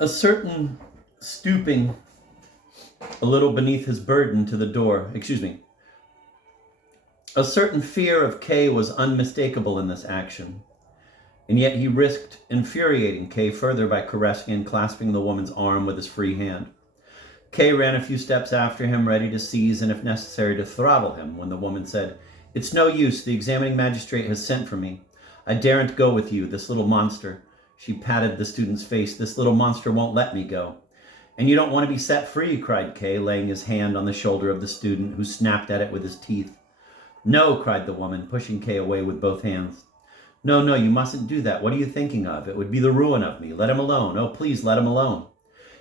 A certain stooping a little beneath his burden to the door, a certain fear of Kay was unmistakable in this action, and yet he risked infuriating Kay further by caressing and clasping the woman's arm with his free hand. Kay ran a few steps after him, ready to seize and, if necessary, to throttle him, when the woman said, "It's no use. The examining magistrate has sent for me. I daren't go with you, this little monster." She patted the student's face. "This little monster won't let me go." "And you don't want to be set free," cried Kay, laying his hand on the shoulder of the student, who snapped at it with his teeth. "No," cried the woman, pushing Kay away with both hands. No, you mustn't do that. What are you thinking of? It would be the ruin of me. Let him alone. Oh, please, let him alone.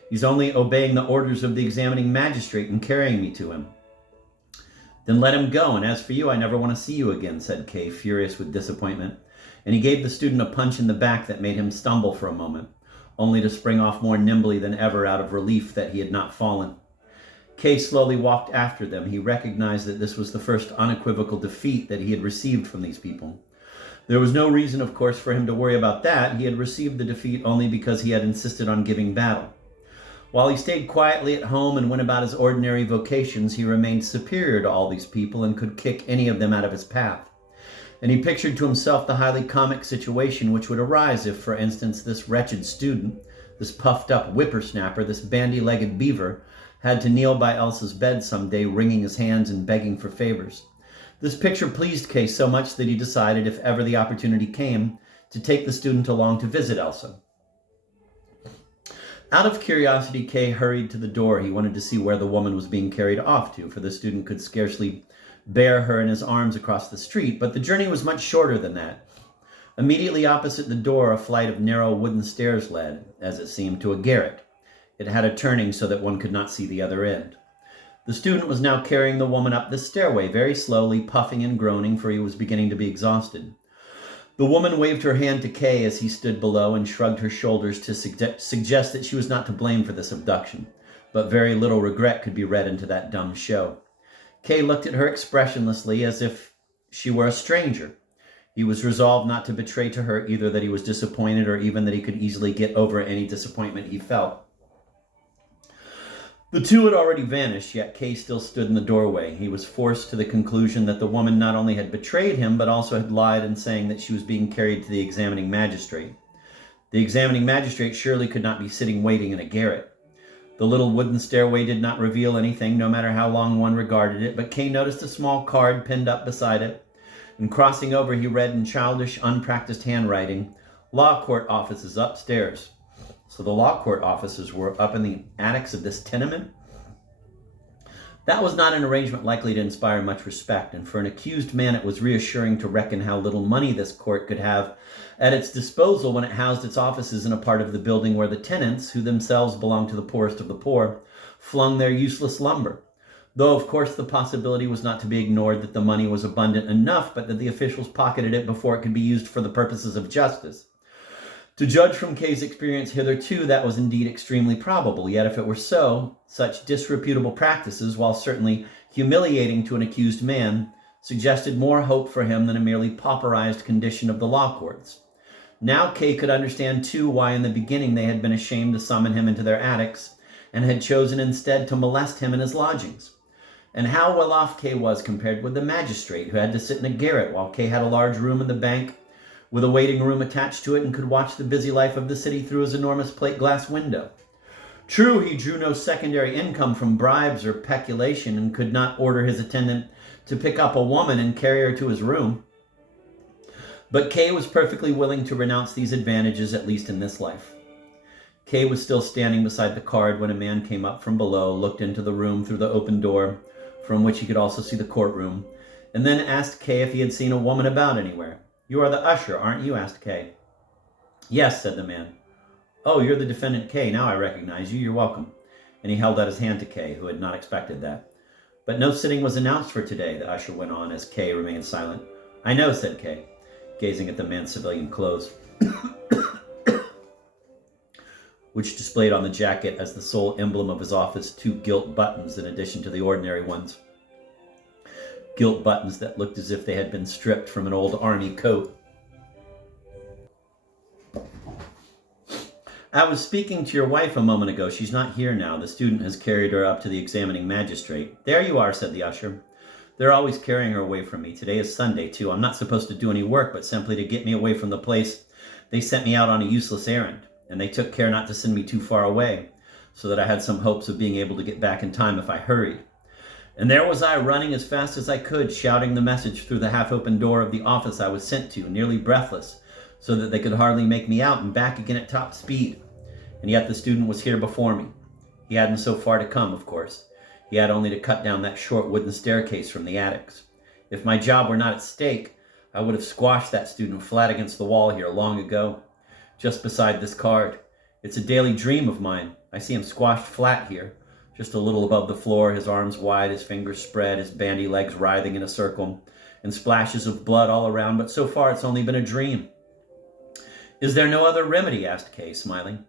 He's only obeying the orders of the examining magistrate and carrying me to him." "Then let him go, and as for you, I never want to see you again," said Kay, furious with disappointment. And he gave the student a punch in the back that made him stumble for a moment, only to spring off more nimbly than ever out of relief that he had not fallen. Kay slowly walked after them. He recognized that this was the first unequivocal defeat that he had received from these people. There was no reason, of course, for him to worry about that. He had received the defeat only because he had insisted on giving battle. While he stayed quietly at home and went about his ordinary vocations, he remained superior to all these people and could kick any of them out of his path. And he pictured to himself the highly comic situation which would arise if, for instance, this wretched student, this puffed-up whippersnapper, this bandy-legged beaver, had to kneel by Elsa's bed some day, wringing his hands and begging for favors. This picture pleased Kay so much that he decided, if ever the opportunity came, to take the student along to visit Elsa. Out of curiosity, Kay hurried to the door. He wanted to see where the woman was being carried off to, for the student could scarcely bear her in his arms across the street, but the journey was much shorter than that. Immediately opposite the door, a flight of narrow wooden stairs led, as it seemed, to a garret. It had a turning so that one could not see the other end. The student was now carrying the woman up this stairway, very slowly, puffing and groaning, for he was beginning to be exhausted. The woman waved her hand to Kay as he stood below and shrugged her shoulders to suggest that she was not to blame for this abduction, but very little regret could be read into that dumb show. Kay looked at her expressionlessly, as if she were a stranger. He was resolved not to betray to her either that he was disappointed or even that he could easily get over any disappointment he felt. The two had already vanished, yet Kay still stood in the doorway. He was forced to the conclusion that the woman not only had betrayed him, but also had lied in saying that she was being carried to the examining magistrate. The examining magistrate surely could not be sitting waiting in a garret. The little wooden stairway did not reveal anything, no matter how long one regarded it, but Kay noticed a small card pinned up beside it, and crossing over, he read in childish, unpracticed handwriting, "Law court offices upstairs." So the law court offices were up in the attics of this tenement? That was not an arrangement likely to inspire much respect, and for an accused man it was reassuring to reckon how little money this court could have at its disposal when it housed its offices in a part of the building where the tenants, who themselves belonged to the poorest of the poor, flung their useless lumber. Though, of course, the possibility was not to be ignored that the money was abundant enough, but that the officials pocketed it before it could be used for the purposes of justice. To judge from Kay's experience hitherto, that was indeed extremely probable. Yet if it were so, such disreputable practices, while certainly humiliating to an accused man, suggested more hope for him than a merely pauperized condition of the law courts. Now Kay could understand, too, why in the beginning they had been ashamed to summon him into their attics, and had chosen instead to molest him in his lodgings. And how well off Kay was compared with the magistrate, who had to sit in a garret, while Kay had a large room in the bank, with a waiting room attached to it, and could watch the busy life of the city through his enormous plate glass window. True, he drew no secondary income from bribes or peculation, and could not order his attendant to pick up a woman and carry her to his room. But Kay was perfectly willing to renounce these advantages, at least in this life. Kay was still standing beside the card when a man came up from below, looked into the room through the open door, from which he could also see the courtroom, and then asked Kay if he had seen a woman about anywhere. "You are the usher, aren't you?" asked Kay. "Yes," said the man. "Oh, you're the defendant Kay. Now I recognize you. You're welcome." And he held out his hand to Kay, who had not expected that. "But no sitting was announced for today," the usher went on as Kay remained silent. "I know," said Kay, gazing at the man's civilian clothes, which displayed on the jacket as the sole emblem of his office 2 gilt buttons in addition to the ordinary ones. Gilt buttons that looked as if they had been stripped from an old army coat. I was speaking to your wife a moment ago. She's not here now. The student has carried her up to the examining magistrate. There you are, said the usher. They're always carrying her away from me. Today is Sunday, too. I'm not supposed to do any work, but simply to get me away from the place. They sent me out on a useless errand, and they took care not to send me too far away, so that I had some hopes of being able to get back in time if I hurried. And there was I, running as fast as I could, shouting the message through the half-open door of the office I was sent to, nearly breathless, so that they could hardly make me out, and back again at top speed. And yet the student was here before me. He hadn't so far to come, of course. He had only to cut down that short wooden staircase from the attics. If my job were not at stake, I would have squashed that student flat against the wall here long ago, just beside this card. It's a daily dream of mine. I see him squashed flat here, just a little above the floor, his arms wide, his fingers spread, his bandy legs writhing in a circle, and splashes of blood all around, but so far it's only been a dream. Is there no other remedy? Asked Kay, smiling.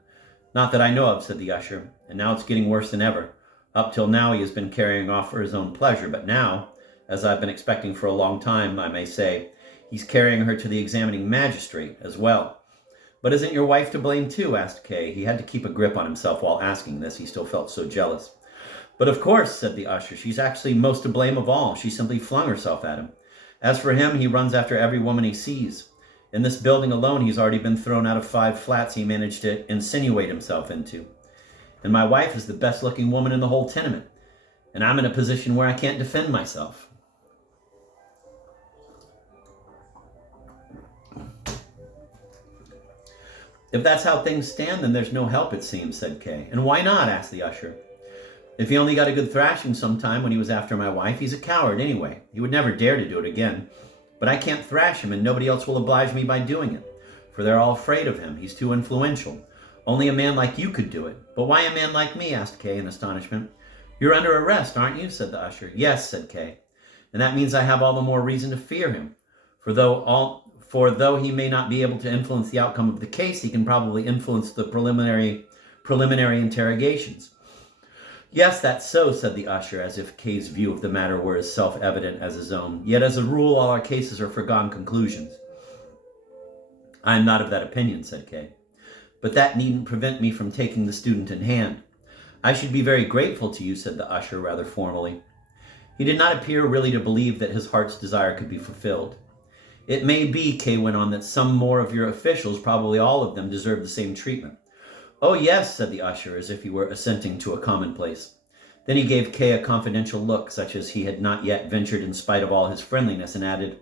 Not that I know of, said the usher, and now it's getting worse than ever. Up till now he has been carrying off for his own pleasure, but now, as I've been expecting for a long time, I may say, he's carrying her to the examining magistrate as well. But isn't your wife to blame too? Asked Kay. He had to keep a grip on himself while asking this. He still felt so jealous. But of course, said the usher, she's actually most to blame of all. She simply flung herself at him. As for him, he runs after every woman he sees. In this building alone, he's already been thrown out of 5 flats he managed to insinuate himself into. And my wife is the best-looking woman in the whole tenement. And I'm in a position where I can't defend myself. If that's how things stand, then there's no help, it seems, said Kay. And why not? Asked the usher. If he only got a good thrashing sometime when he was after my wife, he's a coward anyway. He would never dare to do it again. But I can't thrash him, and nobody else will oblige me by doing it. For they're all afraid of him. He's too influential. Only a man like you could do it. But why a man like me? Asked Kay in astonishment. You're under arrest, aren't you? Said the usher. Yes, said Kay. And that means I have all the more reason to fear him. For though he may not be able to influence the outcome of the case, he can probably influence the preliminary interrogations. Yes, that's so, said the usher, as if Kay's view of the matter were as self-evident as his own. Yet as a rule, all our cases are foregone conclusions. I am not of that opinion, said Kay. But that needn't prevent me from taking the student in hand. I should be very grateful to you, said the usher rather formally. He did not appear really to believe that his heart's desire could be fulfilled. It may be, Kay went on, that some more of your officials, probably all of them, deserve the same treatment. Oh, yes, said the usher, as if he were assenting to a commonplace. Then he gave Kay a confidential look, such as he had not yet ventured in spite of all his friendliness, and added,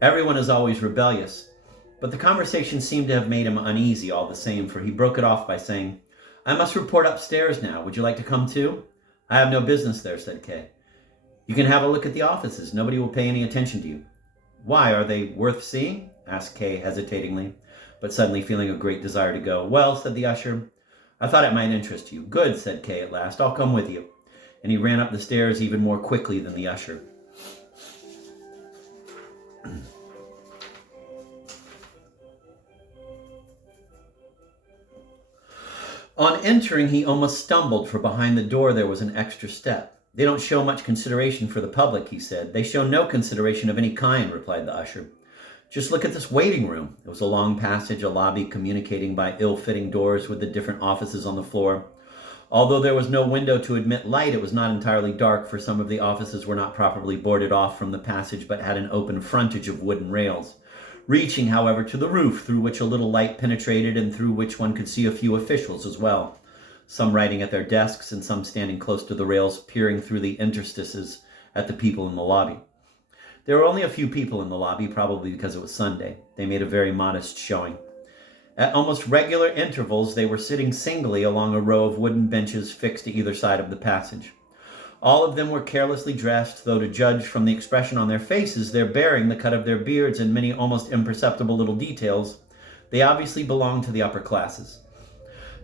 Everyone is always rebellious. But the conversation seemed to have made him uneasy all the same, for he broke it off by saying, I must report upstairs now. Would you like to come too? I have no business there, said Kay. You can have a look at the offices. Nobody will pay any attention to you. Why, are they worth seeing? Asked Kay hesitatingly, but suddenly feeling a great desire to go. Well, said the usher, I thought it might interest you. Good, said Kay at last. I'll come with you. And he ran up the stairs even more quickly than the usher. On entering, he almost stumbled, for behind the door there was an extra step. They don't show much consideration for the public, he said. They show no consideration of any kind, replied the usher. Just look at this waiting room. It was a long passage, a lobby communicating by ill-fitting doors with the different offices on the floor. Although there was no window to admit light, it was not entirely dark, for some of the offices were not properly boarded off from the passage, but had an open frontage of wooden rails, reaching, however, to the roof, through which a little light penetrated and through which one could see a few officials as well, some writing at their desks and some standing close to the rails, peering through the interstices at the people in the lobby. There were only a few people in the lobby, probably because it was Sunday. They made a very modest showing. At almost regular intervals, they were sitting singly along a row of wooden benches fixed to either side of the passage. All of them were carelessly dressed, though to judge from the expression on their faces, their bearing, the cut of their beards, and many almost imperceptible little details, they obviously belonged to the upper classes.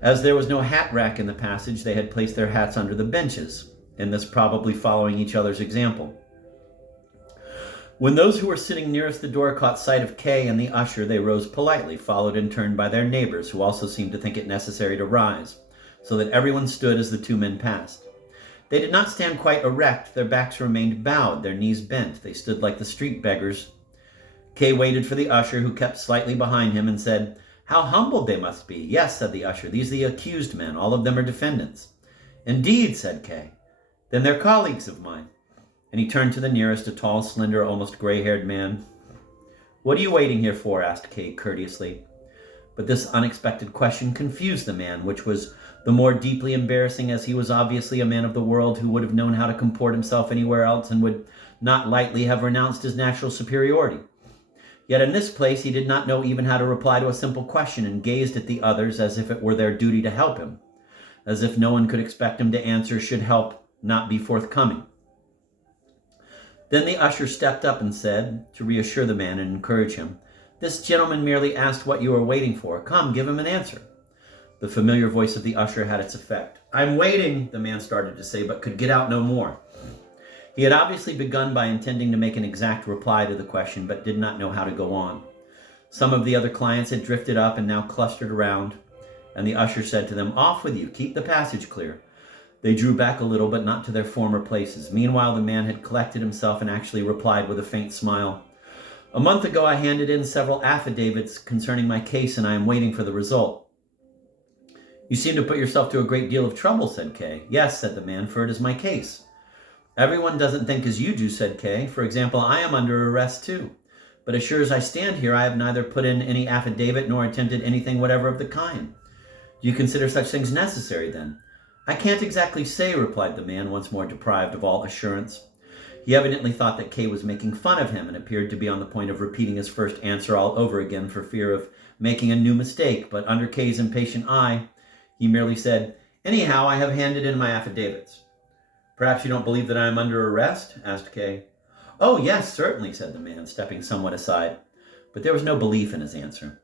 As there was no hat rack in the passage, they had placed their hats under the benches, in this probably following each other's example. When those who were sitting nearest the door caught sight of Kay and the usher, they rose politely, followed in turn by their neighbors, who also seemed to think it necessary to rise, so that everyone stood as the two men passed. They did not stand quite erect. Their backs remained bowed, their knees bent. They stood like the street beggars. Kay waited for the usher, who kept slightly behind him, and said, How humbled they must be. Yes, said the usher, these are the accused men. All of them are defendants. Indeed, said Kay. Then they're colleagues of mine. And he turned to the nearest, a tall, slender, almost gray-haired man. What are you waiting here for? Asked Kay courteously. But this unexpected question confused the man, which was the more deeply embarrassing as he was obviously a man of the world who would have known how to comport himself anywhere else and would not lightly have renounced his natural superiority. Yet in this place he did not know even how to reply to a simple question, and gazed at the others as if it were their duty to help him, as if no one could expect him to answer should help not be forthcoming. Then the usher stepped up and said, to reassure the man and encourage him, "This gentleman merely asked what you were waiting for. Come, give him an answer." The familiar voice of the usher had its effect. "I'm waiting," the man started to say, but could get out no more. He had obviously begun by intending to make an exact reply to the question, but did not know how to go on. Some of the other clients had drifted up and now clustered around, and the usher said to them, "Off with you, keep the passage clear." They drew back a little, but not to their former places. Meanwhile, the man had collected himself and actually replied with a faint smile. "A month ago, I handed in several affidavits concerning my case, and I am waiting for the result." "You seem to put yourself to a great deal of trouble," said Kay. "Yes," said the man, "for it is my case." "Everyone doesn't think as you do," said Kay. "For example, I am under arrest too. But as sure as I stand here, I have neither put in any affidavit nor attempted anything whatever of the kind. Do you consider such things necessary, then?" "I can't exactly say," replied the man, once more deprived of all assurance. He evidently thought that Kay was making fun of him and appeared to be on the point of repeating his first answer all over again for fear of making a new mistake, but under Kay's impatient eye, he merely said, "Anyhow, I have handed in my affidavits." "Perhaps you don't believe that I am under arrest?" asked Kay. "Oh, yes, certainly," said the man, stepping somewhat aside. But there was no belief in his answer,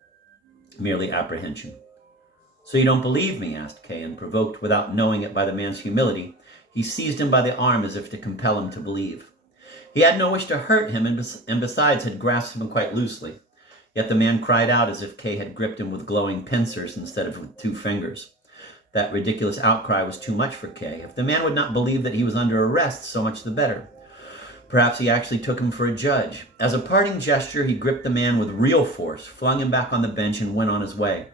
merely apprehension. "So you don't believe me?" asked Kay, and provoked without knowing it by the man's humility, he seized him by the arm as if to compel him to believe. He had no wish to hurt him, and besides had grasped him quite loosely. Yet the man cried out as if Kay had gripped him with glowing pincers instead of with 2 fingers. That ridiculous outcry was too much for Kay. If the man would not believe that he was under arrest, so much the better. Perhaps he actually took him for a judge. As a parting gesture, he gripped the man with real force, flung him back on the bench, and went on his way.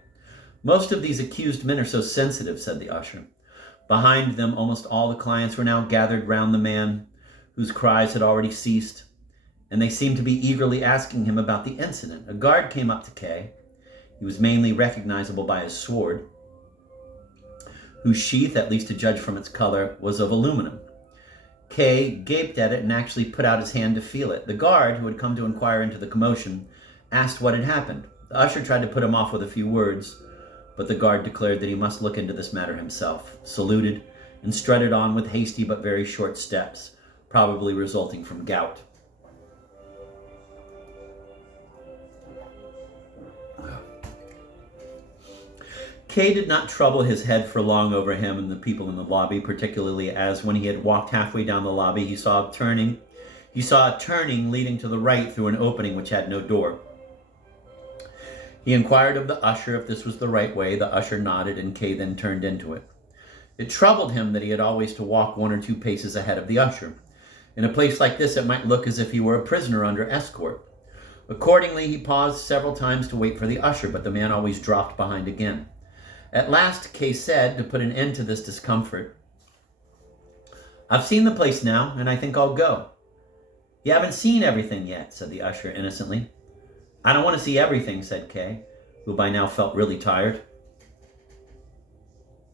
"Most of these accused men are so sensitive," said the usher. Behind them, almost all the clients were now gathered round the man, whose cries had already ceased, and they seemed to be eagerly asking him about the incident. A guard came up to Kay. He was mainly recognizable by his sword, whose sheath, at least to judge from its color, was of aluminum. Kay gaped at it and actually put out his hand to feel it. The guard, who had come to inquire into the commotion, asked what had happened. The usher tried to put him off with a few words, but the guard declared that he must look into this matter himself, saluted, and strutted on with hasty but very short steps, probably resulting from gout. Kay did not trouble his head for long over him and the people in the lobby, particularly as when he had walked halfway down the lobby, he saw a turning leading to the right through an opening which had no door. He inquired of the usher if this was the right way. The usher nodded, and Kay then turned into it. It troubled him that he had always to walk 1 or 2 paces ahead of the usher. In a place like this, it might look as if he were a prisoner under escort. Accordingly, he paused several times to wait for the usher, but the man always dropped behind again. At last, Kay said, to put an end to this discomfort, "I've seen the place now, and I think I'll go." "You haven't seen everything yet," said the usher innocently. "I don't want to see everything," said Kay, who by now felt really tired.